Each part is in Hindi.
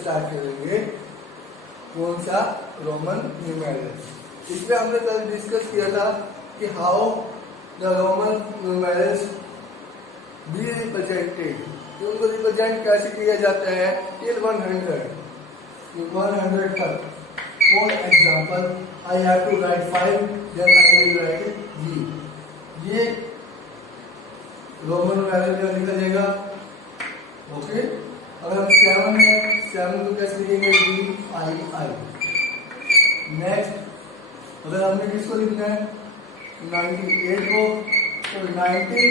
स्टार्ट करेंगे। कौन सा? Roman numerals. इसमें हमने कल डिस्कस किया था कि how the Roman numerals be represented, उनको रिप्रेजेंट कैसे किया जाता है टिल 100 तक। For example I have to write 5, then I will write V. ये रोमन न्यूमेरल क्या लिखा जाएगा? ओके। अगर हम 7 है, 7 को कैसे लिखेंगे? B I I. नेक्स्ट अगर हमने किसको लिखना है 98 को, तो 90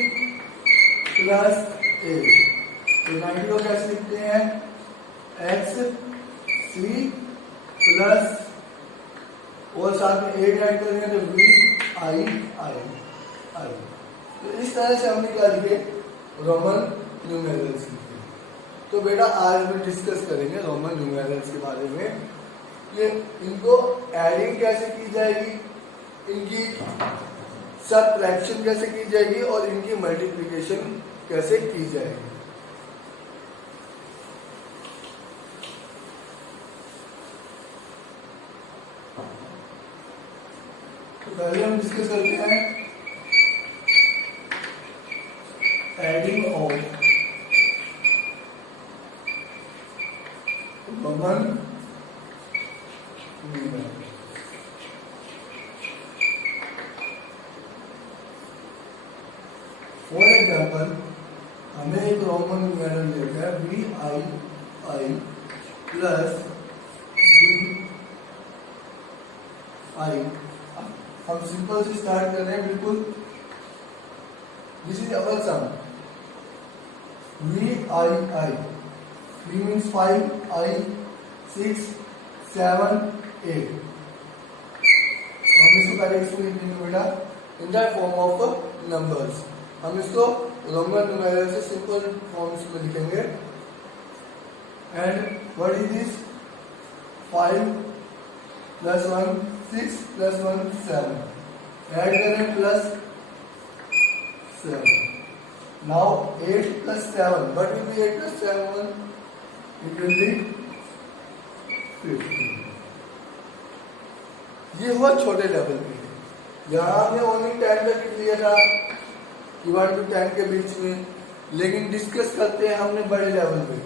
प्लस 8, तो 90 को कैसे लिखते हैं? एक्स सी प्लस और साथ में 8 ऐड करेंगे तो वी आई आई आई। तो इस तरह से हमने क्या लिखे? रोमन न्यूमेरल्स लिखे। तो बेटा आज हम डिस्कस करेंगे रोमन न्यूमेरल्स के बारे में, कि इनको एडिंग कैसे की जाएगी, इनकी सबट्रैक्शन कैसे की जाएगी और इनकी मल्टीप्लिकेशन कैसे की जाएगी। तो पहले हम डिस्कस करते हैं adding of Roman numerals. For example हमें एक रोमन न्यूमेरल लेकर है V I I plus V I. हम सिंपल से स्टार्ट कर रहे हैं बिल्कुल। This is our sum V I I, V means 5, I 6 7 8। हम इसको पहले इसको लिखेंगे बेटा in the form of numbers. हम इसको रोमन न्यूमेरल से सिंपल फॉर्म्स में लिखेंगे। And what is this? 5 plus 1 6 plus 1 7, add करें plus 7। Now 8 plus 7, what will be 8 plus 7? It will be 15। ये हुआ छोटे लेवल पे। यहाँ हमने ओनली 10 तक लिया था, 1 to 10 के बीच में, लेकिन डिस्कस करते हैं हमने बड़े लेवल पे।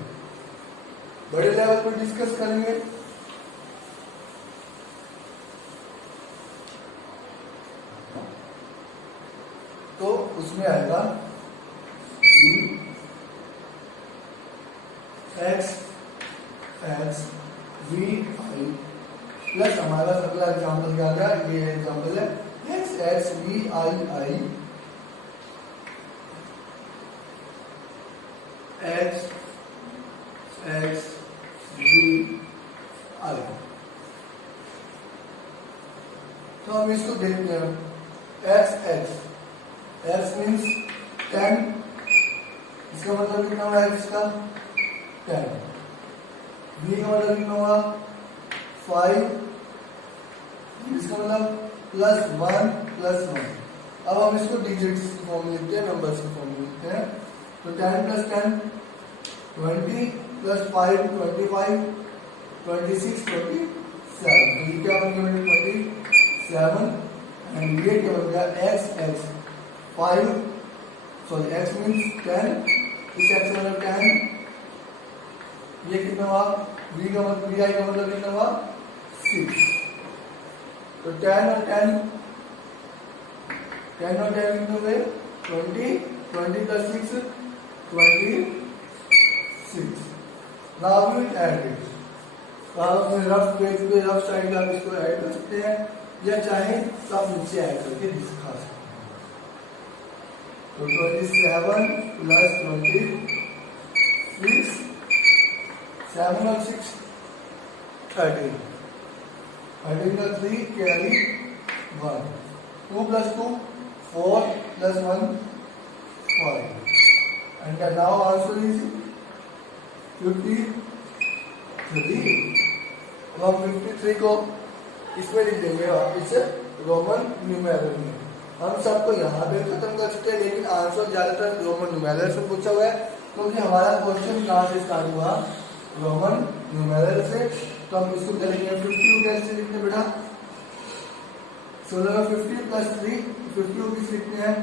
बड़े लेवल पे डिस्कस करेंगे तो उसमें आएगा X X V I plus हमारा अगला एग्जाम्पल क्या था? ये एग्जाम्पल है X X V I I X X V I. तो हम इसको देखते हैं। एक्स एक्स, एक्स मीन्स 10, इसका मतलब कितना हुआ एक्स का? 10। वी का मतलब कितना हुआ? 5, इसका मतलब प्लस 1 प्लस 1। अब हम इसको डिजिट्स की फॉर्म में लिखते हैं, नंबर्स की फॉर्म में लिखते हैं। तो 10 प्लस 10 20 प्लस 5 25 26 27। तो ये क्या बन गया? 27। एंड ये क्या बन गया? X x 5, sorry x means 10, इस एक्स का मतलब 10। ये कितना हुआ? वी का मतलब वी आई का मतलब कितना हुआ? 6। तो 10 और 10 कितने हुए? 20, 20 plus 6 26। Now we will add it. तो आप अपने रफ पेज पे, रफ साइड आप इसको ऐड कर सकते हैं, या चाहे तो आप नीचे ऐड करके दिखा सकते हैं। तो 27 प्लस 26, 7 और 6 13, 13 का 3 carry 1, 2 plus 2 4 plus 1 5। And now answer is 53। अब हम 53 को इसमें लिख देंगे वापिस रोमन न्यूमेरल में। हम सबको यहाँ पे खत्म कर सकते हैं, लेकिन आंसर ज्यादातर रोमन न्यूमेरल से पूछा हुआ है, क्योंकि हमारा क्वेश्चन कहाँ से स्टार्ट हुआ? रोमन न्यूमेरल से। तो हम इसको करेंगे 50 को कैसे लिखते हैं बेटा? 16 में 50 प्लस 3, 50 को किस लिखते हैं?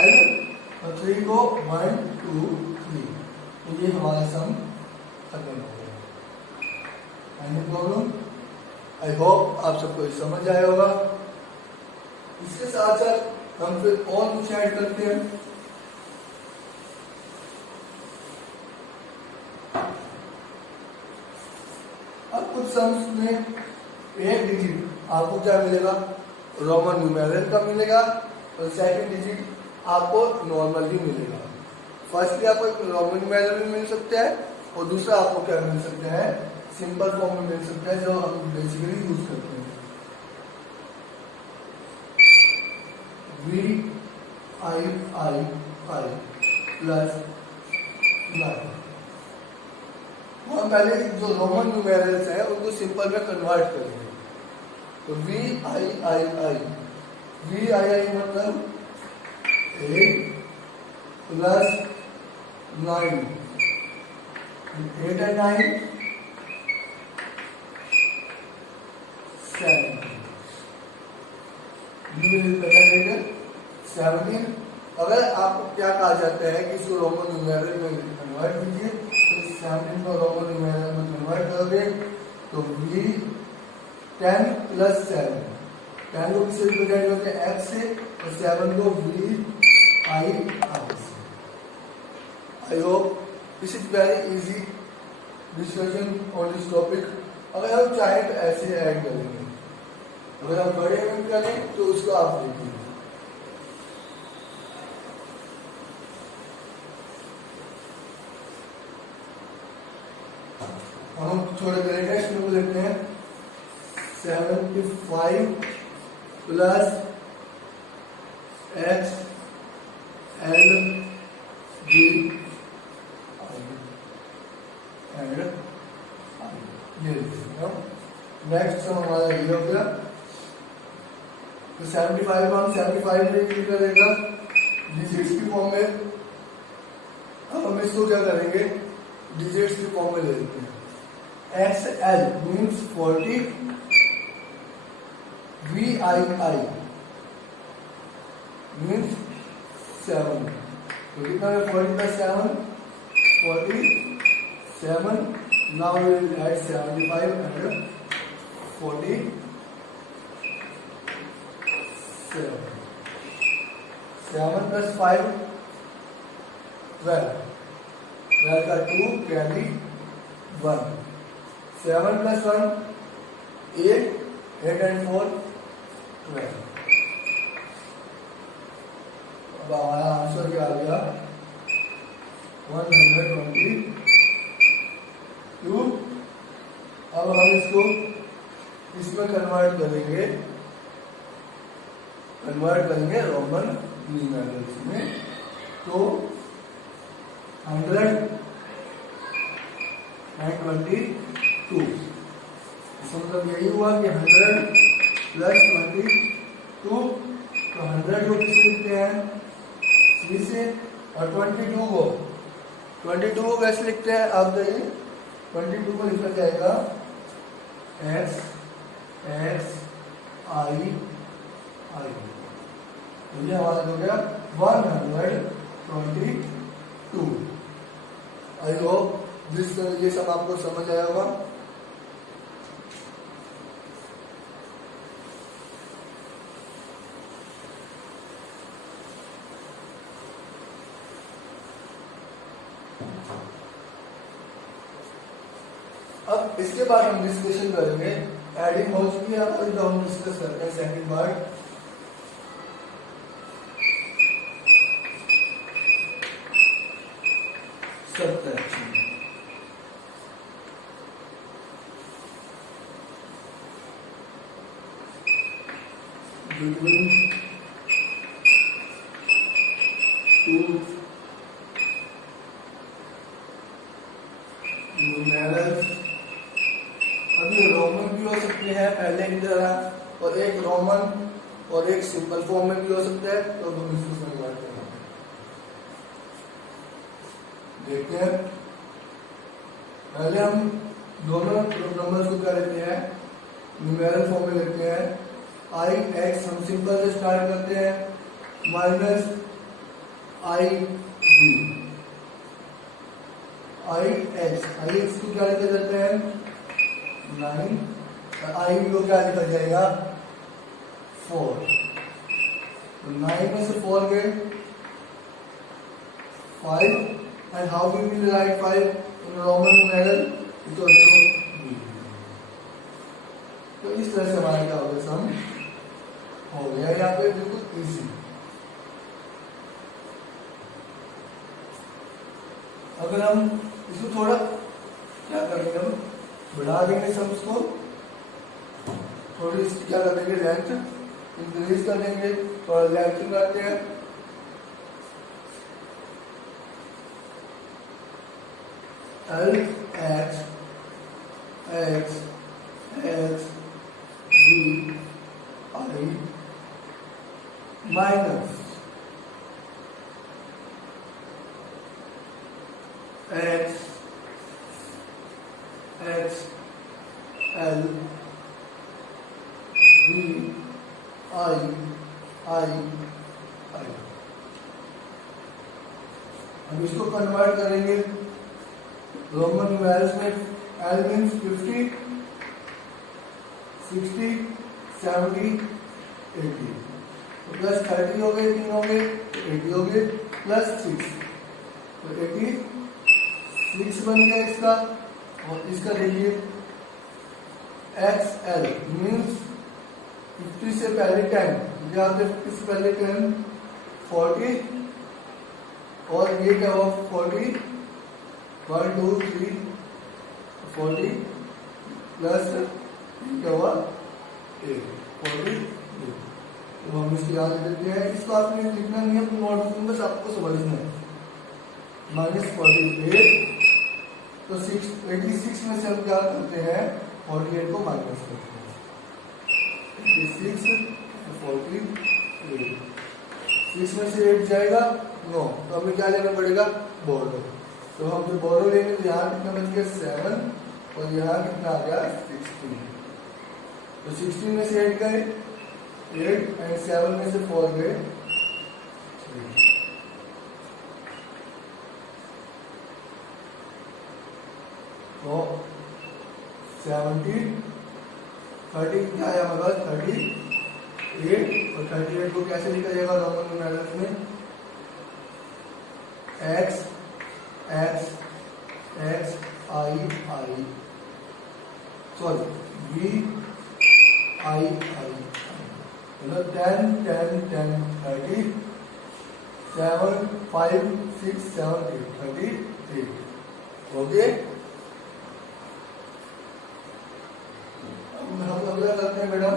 L, और 3 को 1 2 3। तो ये हमारा सम खत्म हो गया। Any problem? आई होप आप सबको समझ आया होगा। इसके साथ साथ हम फिर और कुछ ऐड करते हैं। अब कुछ सम्स में एक डिजिट आपको क्या मिलेगा? रोमन न्यूमेरल का मिलेगा, और सेकंड डिजिट आपको नॉर्मल भी मिलेगा। फर्स्टली आपको एक रोमन न्यूमेरल भी मिल सकता है, और दूसरा आपको क्या मिल सकता है? सिंपल फॉर्म में मिल सकता है, जो हम बेसिकली यूज करते हैं। VIII plus 9। हम पहले जो रोमन न्यूमेरल्स है उनको सिंपल में कन्वर्ट करेंगे। तो VIII मतलब 8 प्लस 9, 8 and 9 7। 17। अगर आपको क्या कहा जाता है कि इसको रोमन न्यूमेरल में कन्वर्ट कीजिए, तो 17 को रोमन न्यूमेरल में कन्वर्ट करोगे तो V10 प्लस 7। 10 को किससे रिप्रेजेंट करते हैं? X से, और 7 को VII से। I hope this is very easy discussion on this topic. अगर हम चाहें तो ऐसे ऐड करेंगे, अगर हम बड़े में करें तो उसको आप देखिए। हम थोड़े करेंगे, शुरू लेते हैं। 75 plus X L G and ये नेक्स्ट हमारा ये हो गया। तो 75 को हम 75 में लिख करेगा डिजिट्स की फॉर्म में। अब हम इसको क्या करेंगे? डिजिट्स की फॉर्म में ले लेते हैं। XL means 40, VII means 7। तो कितना है? 40 plus 7 47। Now we will add 75 and 47। 7 plus 5 12। 12 का 2 कैरी 1। 7 plus 1 8, 8 and 4 12। अब हमारा आंसर क्या आ गया? 122। अब हम इसको इसमें कन्वर्ट करेंगे रोमन न्यूमेरल्स में। तो 100 and 22। इसका मतलब यही हुआ कि 100 प्लस 22। तो 100 को किससे लिखते हैं? C से, और 22 को कैसे लिखते हैं? आप देखिए, 22 को लिखा जाएगा X I। तो ये हमारा हो गया 122। आई होप ये सब आपको समझ आया होगा। अब इसके बाद हम डिस्कशन करेंगे एडिंग हो चुकी है, तो हम डिस्कस करते हैं second part. Subtraction. between two numerals। अभी रोमन भी हो सकते हैं पहले की तरह, और एक रोमन और एक सिंपल फॉर्म में भी हो सकता है। तो हम इसको समझाते हैं, देखते हैं। पहले हम दोनों नंबर्स को क्या लेते हैं, न्यूमेरल फॉर्म में लेते हैं। आई एक्स हम सिंपल से स्टार्ट करते हैं, माइनस आई बी, आई एक्स को क्या लिखा जाता है 9, आई बी को क्या लिखा जाएगा 4। तो 9 में से 4 गए 5, and how we will write 5 in Roman numeral, it also V. तो इस तरह से हमारा क्या होगा, सम हो गया यहाँ पे बिल्कुल इजी। अगर हम इसको थोड़ा क्या करेंगे, हम बढ़ा देंगे सम्स को, थोड़ी इसकी क्या कर देंगे लेंथ इंक्रीज कर देंगे, थोड़ा लेंथ करते हैं। L X X X B I minus X X L B I I I. हम इसको कन्वर्ट करेंगे रोमन न्यूमेरल्स में। एल मीन्स 50, 60, 70, 80, तो प्लस 30 हो गए, 3 हो गए, 80 हो गए, प्लस 6, तो 86 बन गया इसका। और इसका देखिए एक्स एल मीन्स 50 से पहले 10, यहाँ पे 50 से पहले 10 40, और ये क्या हुआ 40, 1 2 3 40 प्लस क्या हुआ 8 40। तो हम इसकी याद देते हैं, इसको आपने लिखना नहीं है नोटबुक में, बस आपको समझना है। -48, तो 86 में से हम क्या करते हैं 48 को माइनस करते हैं, 86 48, 6 में से 8 जाएगा 9, तो हमें क्या लेना पड़ेगा बोरो। तो हम जो बोरो लेंगे तो यहाँ कितना बच गया 7, और यहाँ कितना आ गया 16। तो 16 में से 8 गए 8, एंड 7 में से 4 गए 3। तो 70 30 क्या है हमारे पास 38, और 38 को कैसे लिखा जाएगा रोमन न्यूमेरल्स में, X X X I I, sorry B I I, मतलब 10 10 10 30, 7 5 6 7 8 38, ओके। हम अगला करते हैं मैडम,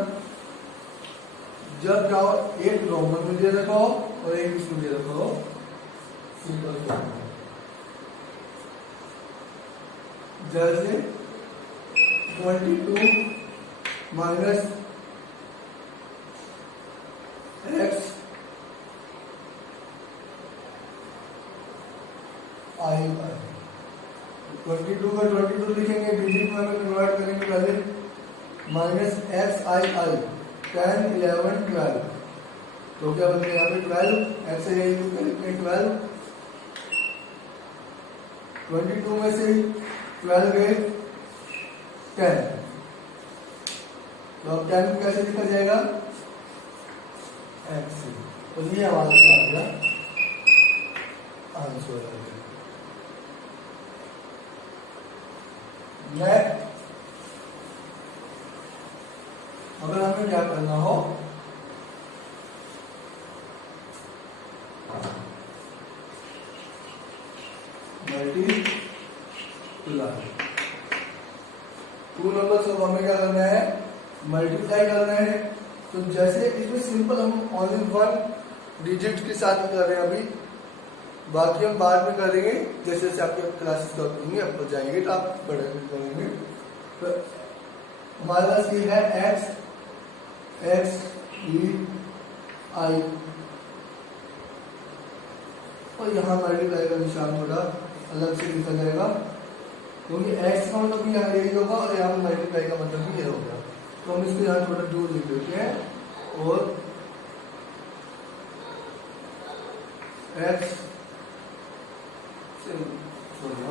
जब जाओ एक रोमन में दे रखा हो और एक इसमें दे रखा हो, सिंपल फॉर्म जैसे 22 माइनस एक्स आई 22 का 22 लिखेंगे, डिजिट में हमें कन्वर्ट करेंगे पहले, माइनस एक्स आई आई 10 11 12, तो क्या बन गया यहाँ पे 12, एक्स आई आई को लिखते हैं 12, 22 में से 12 गए 10, तो अब 10 को कैसे लिखा जाएगा एक्स। तो ये हमारा क्या आ गया आंसर आ गया। नेक्स्ट अगर हमें क्या करना हो, मल्टीप्लाई, 2 नंबर्स को हमें क्या करना है मल्टीप्लाई करना है। तो जैसे इसमें सिंपल हम ओनली 1 डिजिट के साथ कर रहे हैं अभी, बाकी हम बाद में करेंगे जैसे जैसे आपके क्लासेस कवर होंगे, आप जाएंगे तो आप बड़े करेंगे। तो हमारे पास ये है एक्स एक्स ई आई, और यहाँ मल्टीप्लाई का निशान थोड़ा अलग से लिखा जाएगा, क्योंकि x का मतलब भी यहाँ यही होगा और यहाँ मल्टीप्लाई का मतलब भी ये होगा, तो हम इसको यहाँ थोड़ा दूर लिख देते हैं और x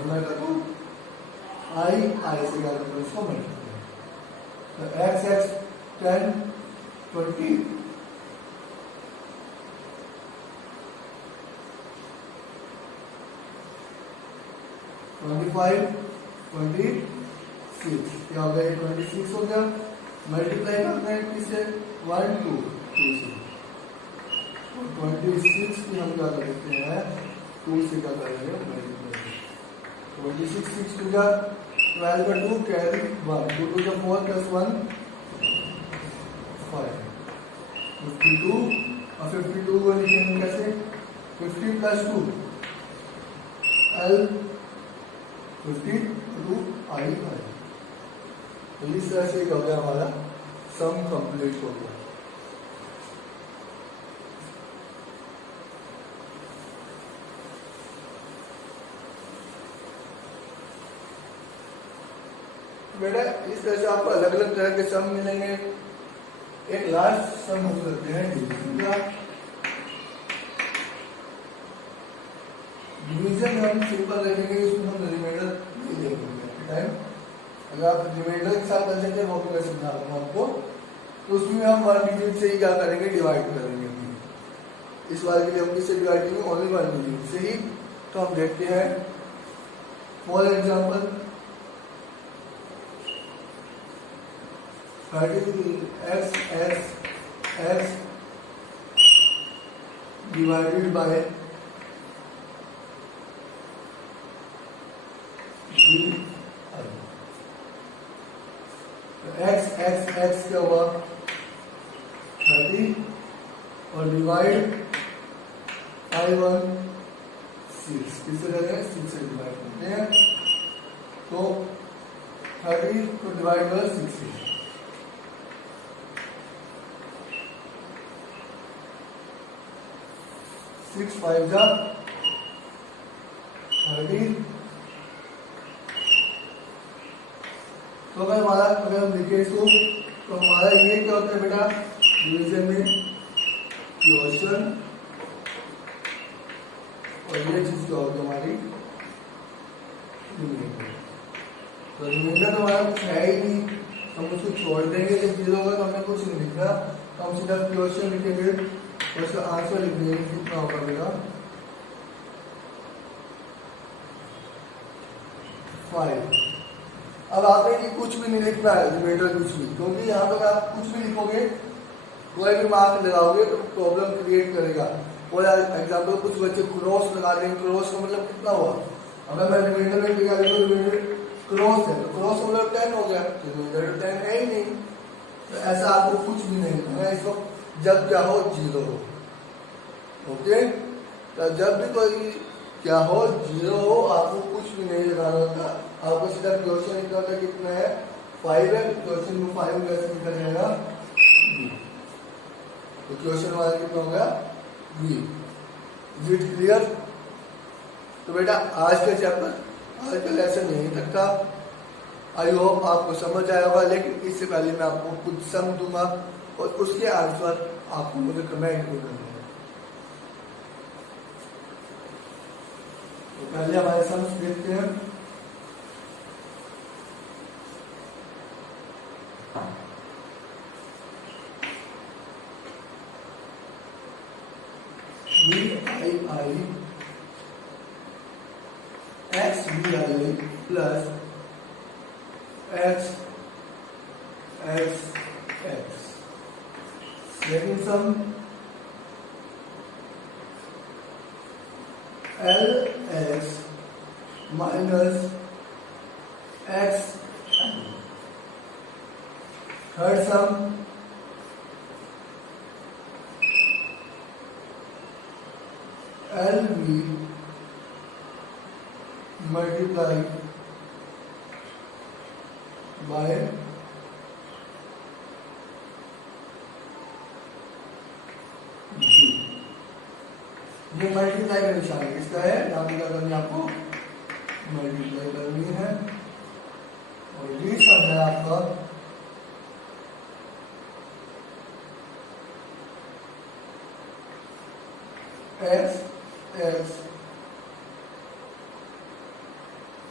मैं करता हूँ आई से क्या करता हूँ इसको मल्टीप्लाई, तो x 10 20 25 26 क्या हो गया, 26 हो गया। मल्टीप्लाई करते हैं किससे, 1 2 से, तो 26 की हम क्या करते हैं 2 से क्या करेंगे मल्टीप्लाई, 26 6 टू जा 12 का 2 कैरी 1 2 टू जा 4 प्लस 1 5 52 और 52 को लिखेंगे कैसे 50 प्लस 2 L 52 आई। तो इस तरह से क्या हो गया हमारा सम कंप्लीट हो गया। बेटा इस तरह से आपको अलग अलग तरह के सम मिलेंगे। एक लास्ट सम हम करते हैं डिवीजन का। डिवीजन हम सिंपल रखेंगे, इसमें हम रिमाइंडर नहीं देखेंगे टाइम। अगर आप रिमाइंडर के साथ कर सकते हैं वो भी मैं समझा दूंगा आपको। तो उसमें हम 1 डिजिट से ही क्या करेंगे डिवाइड करेंगे। इस बार के लिए हम किससे डिवाइड करेंगे, ओनली 1 डिजिट से ही। तो हम देखते हैं for example 30x divided by x क्या हुआ 30 और डिवाइड 5 1 6 किससे करेंगे 6 से डिवाइड करते हैं। तो 30 को डिवाइड कर 6 से 6 5 जा 30। तो अगर हम लिखे इसको तो हमारा ये क्या होता है बेटा डिवीजन में क्वेश्चन, और ये चीज क्या होगी हमारी रिमाइंडर। तो रिमाइंडर तो हमारा कुछ है ही नहीं, हम उसको छोड़ देंगे। जब जीरो होगा तो हमें कुछ नहीं लिखना, तो हम सीधा क्वेश्चन लिखेंगे और उसका आंसर लिख देंगे कितना होगा बेटा 5। अब आपने कि कुछ भी नहीं लिखना है रिमाइंडर कुछ भी, क्योंकि यहाँ पर आप कुछ भी लिखोगे कोई भी मार्क लगाओगे तो प्रॉब्लम क्रिएट करेगा। फॉर एग्जाम्पल कुछ बच्चे क्रॉस लगा देंगे, क्रॉस का मतलब कितना हुआ। अगर मैं रिमाइंडर में लिखा रिमाइंडर क्रॉस है तो क्रॉस का मतलब 10 हो गया, तो रिमाइंडर 10 है ही नहीं। तो ऐसा आपको कुछ भी नहीं लिखना है इसको, जब क्या हो जीरो हो। ओके, तो जब भी कोई क्या हो जीरो हो आपको कुछ भी नहीं लगाना होता, आपको सीधा क्वेश्चन लिखना होता है कितना है 5 है, क्वेश्चन में 5 कैसे लिखा जाएगा b। तो क्वेश्चन हमारा कितना हो गया b। Is it clear. तो बेटा आज का चैप्टर आज का लेसन यहीं तक था। आई होप आपको समझ आया होगा, लेकिन इससे पहले मैं आपको कुछ सम दूंगा और उसके आंसर आपको मुझे कमेंट में करना है। तो पहले हमारे सम्स देखते हैं। VI x VI plus x x x। Second sum LX minus x। Third sum LV multiply by G। ये मल्टीप्लाई का निशान है, किसका है, यहाँ पे क्या करनी है आपको मल्टीप्लाई करनी है। और ये सब है आपका S X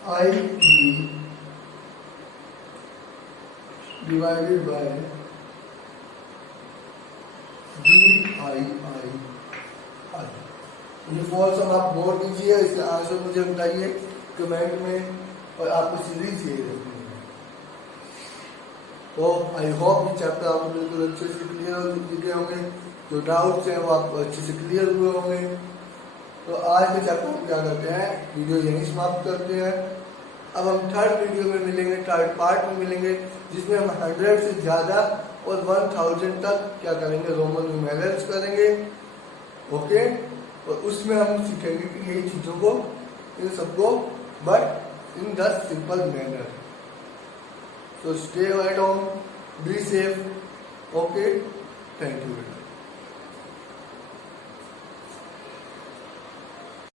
I E divided by D I I I. ये फॉल्स अब आप बोर्ड कीजिए, इसका आंसर मुझे बताइए कमेंट में, और आपको सीरीज चाहिए रखनी है। तो आई होप ये चैप्टर आपको बिल्कुल अच्छे से क्लियर हो चुके होंगे, जो डाउट्स हैं वो आपको अच्छे से क्लियर हुए होंगे। तो आज के चैप्टर में क्या करते हैं, वीडियो यहीं समाप्त करते हैं। अब हम थर्ड वीडियो में मिलेंगे, थर्ड पार्ट में मिलेंगे, जिसमें हम 100 से ज़्यादा और 1000 तक क्या करेंगे, रोमन न्यूमेरल्स करेंगे। ओके, और उसमें हम सीखेंगे कि यही चीज़ों को, इन सबको, but in the simple manner. So stay at home, be safe. Okay, thank you.